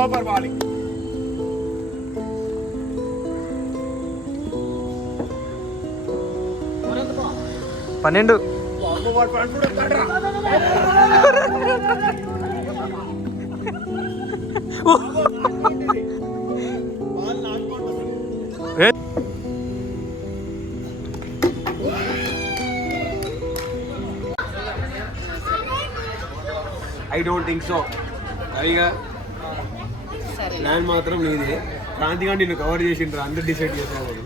Super బాలి. పన్నెండు. I don't think so. అదిగా ప్లాన్ మాత్రం నీదే. క్రాంతిగా నిన్ను కవర్ చేసిండ్రు, అందరు డిసైడ్ చేసేవాడు.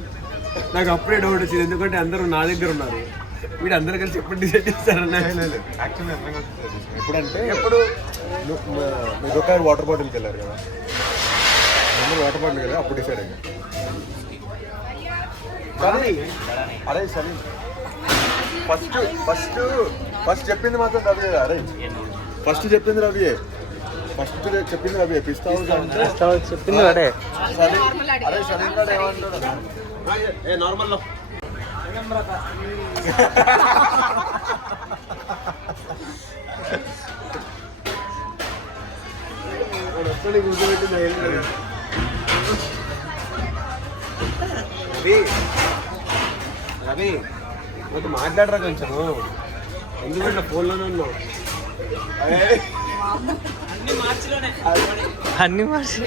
నాకు అప్పుడే డౌట్ వచ్చింది, ఎందుకంటే అందరూ నా దగ్గర ఉన్నారు. వీడు అందరూ కలిసి ఎప్పుడు డిసైడ్ చేస్తారన్నా? ఎప్పుడంటే ఎప్పుడు మీరు ఒక వాటర్ బాటిల్కి వెళ్ళారు కదా, అందరూ వాటర్ బాటిల్ కదా, అప్పుడు డిసైడ్ అయ్యారు. అరే సరే, ఫస్ట్ చెప్పింది మాత్రం రవి. అరే ఫస్ట్ చెప్పింది రవి, చెప్పింది రవి. పిస్తా చెప్పింది అడే. అరే సలీం గారు ఏమంటాడు? నార్మల్ రవి కొంచెం మాట్లాడరా, కొంచెం ఎందుకంటే ఫోన్లోనే ఉన్నావు. అన్ని మార్చి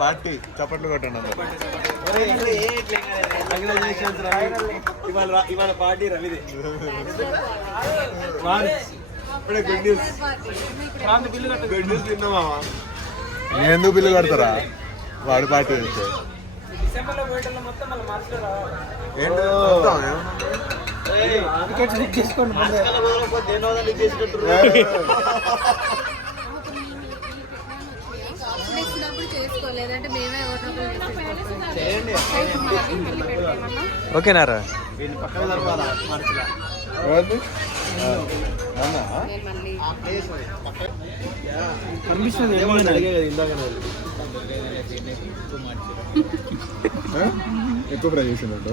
పార్టీ చప్పట్లు కొట్టండి. ఇవాళ పార్టీ రవిది. గుడ్ న్యూస్ విన్నామా? ఎందుకు బిల్లు కడతారా వాడి పార్టీ అయితే? ఓకేనారా? ఎక్కువ ఫ్రై చేసిందంట.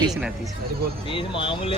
తీసిన మామూలు